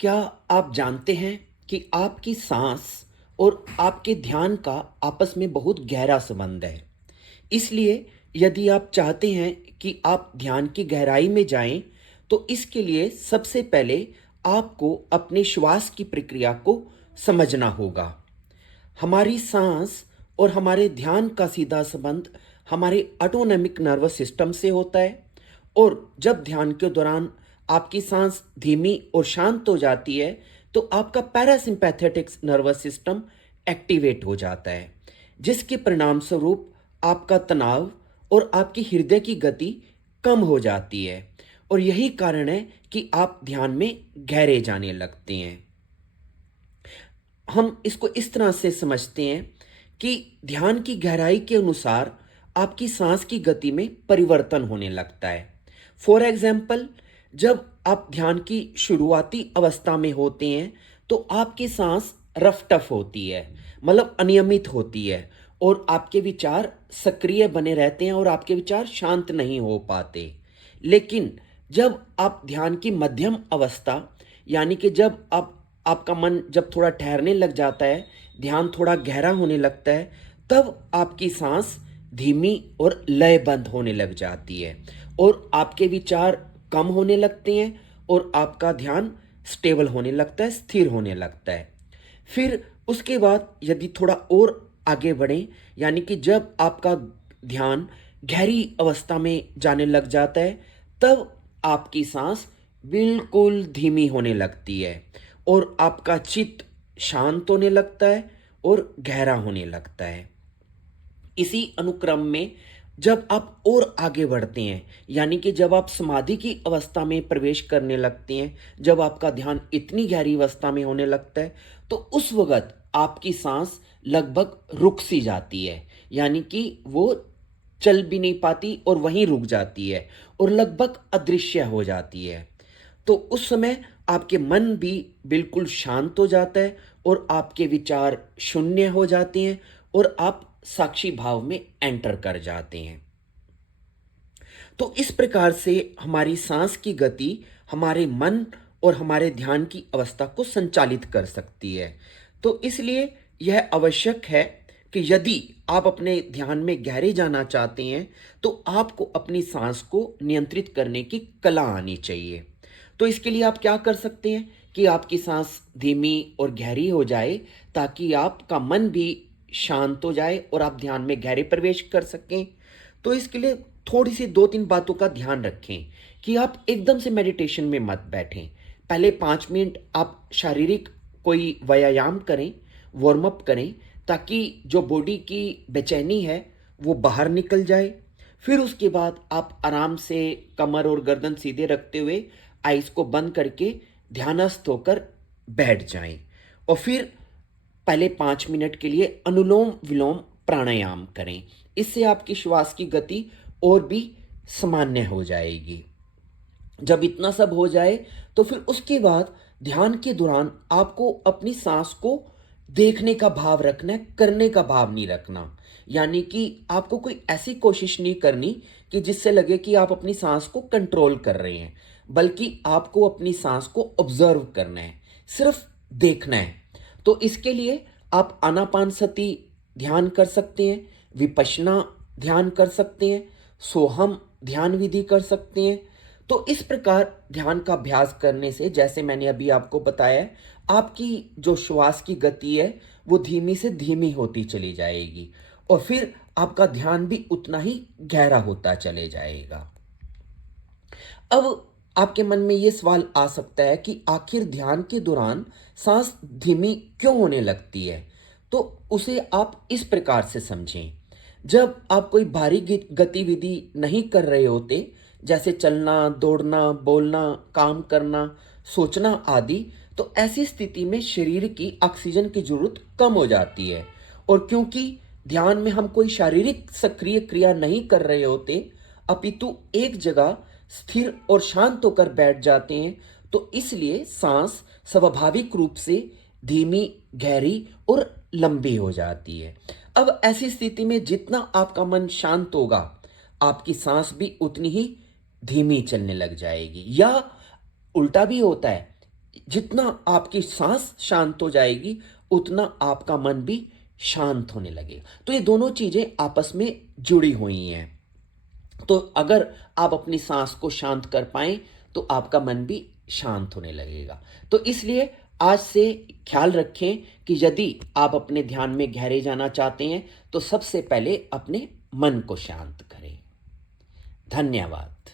क्या आप जानते हैं कि आपकी सांस और आपके ध्यान का आपस में बहुत गहरा संबंध है। इसलिए यदि आप चाहते हैं कि आप ध्यान की गहराई में जाएं, तो इसके लिए सबसे पहले आपको अपने श्वास की प्रक्रिया को समझना होगा। हमारी सांस और हमारे ध्यान का सीधा संबंध हमारे ऑटोनॉमिक नर्वस सिस्टम से होता है। और जब ध्यान के दौरान आपकी सांस धीमी और शांत हो जाती है, तो आपका पैरासिम्पैथेटिक नर्वस सिस्टम एक्टिवेट हो जाता है, जिसके परिणाम स्वरूप आपका तनाव और आपकी हृदय की गति कम हो जाती है। और यही कारण है कि आप ध्यान में गहरे जाने लगते हैं। हम इसको इस तरह से समझते हैं कि ध्यान की गहराई के अनुसार आपकी सांस की गति में परिवर्तन होने लगता है। फॉर एग्जाम्पल, जब आप ध्यान की शुरुआती अवस्था में होते हैं, तो आपकी सांस रफ टफ होती है, मतलब अनियमित होती है, और आपके विचार सक्रिय बने रहते हैं और आपके विचार शांत नहीं हो पाते। लेकिन जब आप ध्यान की मध्यम अवस्था, यानी कि जब आप आपका मन जब थोड़ा ठहरने लग जाता है, ध्यान थोड़ा गहरा होने लगता है, तब आपकी सांस धीमी और लयबंद होने लग जाती है और आपके विचार कम होने लगते हैं और आपका ध्यान स्टेबल होने लगता है, स्थिर होने लगता है। फिर उसके बाद यदि थोड़ा और आगे बढ़ें, यानी कि जब आपका ध्यान गहरी अवस्था में जाने लग जाता है, तब आपकी सांस बिल्कुल धीमी होने लगती है और आपका चित्त शांत होने लगता है और गहरा होने लगता है। इसी अनुक्रम में जब आप और आगे बढ़ते हैं, यानी कि जब आप समाधि की अवस्था में प्रवेश करने लगते हैं, जब आपका ध्यान इतनी गहरी अवस्था में होने लगता है, तो उस वक्त आपकी सांस लगभग रुक सी जाती है, यानी कि वो चल भी नहीं पाती और वहीं रुक जाती है और लगभग अदृश्य हो जाती है। तो उस समय आपके मन भी बिल्कुल शांत हो जाता है और आपके विचार शून्य हो जाते हैं और आप साक्षी भाव में एंटर कर जाते हैं। तो इस प्रकार से हमारी सांस की गति हमारे मन और हमारे ध्यान की अवस्था को संचालित कर सकती है। तो इसलिए यह आवश्यक है कि यदि आप अपने ध्यान में गहरे जाना चाहते हैं, तो आपको अपनी सांस को नियंत्रित करने की कला आनी चाहिए। तो इसके लिए आप क्या कर सकते हैं कि आपकी सांस धीमी और गहरी हो जाए, ताकि आपका मन भी शांत हो जाए और आप ध्यान में गहरे प्रवेश कर सकें। तो इसके लिए थोड़ी सी दो तीन बातों का ध्यान रखें कि आप एकदम से मेडिटेशन में मत बैठें। पहले 5 मिनट आप शारीरिक कोई व्यायाम करें, वार्म अप करें, ताकि जो बॉडी की बेचैनी है वो बाहर निकल जाए। फिर उसके बाद आप आराम से कमर और गर्दन सीधे रखते हुए आइज को बंद करके ध्यानस्थ होकर बैठ जाएं। और फिर पहले 5 मिनट के लिए अनुलोम विलोम प्राणायाम करें। इससे आपकी श्वास की गति और भी सामान्य हो जाएगी। जब इतना सब हो जाए, तो फिर उसके बाद ध्यान के दौरान आपको अपनी सांस को देखने का भाव रखना है, करने का भाव नहीं रखना। यानी कि आपको कोई ऐसी कोशिश नहीं करनी कि जिससे लगे कि आप अपनी सांस को कंट्रोल कर रहे हैं, बल्कि आपको अपनी सांस को ऑब्जर्व करना है, सिर्फ देखना है। तो इसके लिए आप आनापान सती ध्यान कर सकते हैं, विपश्यना ध्यान कर सकते हैं, सोहम ध्यान विधि कर सकते हैं। तो इस प्रकार ध्यान का अभ्यास करने से, जैसे मैंने अभी आपको बताया है, आपकी जो श्वास की गति है वो धीमी से धीमी होती चली जाएगी और फिर आपका ध्यान भी उतना ही गहरा होता चले जाएगा। अब आपके मन में ये सवाल आ सकता है कि आखिर ध्यान के दौरान सांस धीमी क्यों होने लगती है। तो उसे आप इस प्रकार से समझें। जब आप कोई भारी गतिविधि नहीं कर रहे होते, जैसे चलना, दौड़ना, बोलना, काम करना, सोचना आदि, तो ऐसी स्थिति में शरीर की ऑक्सीजन की जरूरत कम हो जाती है। और क्योंकि ध्यान में हम कोई शारीरिक सक्रिय क्रिया नहीं कर रहे होते, अपितु एक जगह स्थिर और शांत होकर बैठ जाते हैं, तो इसलिए सांस स्वाभाविक रूप से धीमी, गहरी और लंबी हो जाती है। अब ऐसी स्थिति में जितना आपका मन शांत होगा, आपकी सांस भी उतनी ही धीमी चलने लग जाएगी। या उल्टा भी होता है, जितना आपकी सांस शांत हो जाएगी उतना आपका मन भी शांत होने लगेगा। तो ये दोनों चीजें आपस में जुड़ी हुई हैं। तो अगर आप अपनी सांस को शांत कर पाएं तो आपका मन भी शांत होने लगेगा। तो इसलिए आज से ख्याल रखें कि यदि आप अपने ध्यान में गहरे जाना चाहते हैं तो सबसे पहले अपने मन को शांत करें। धन्यवाद।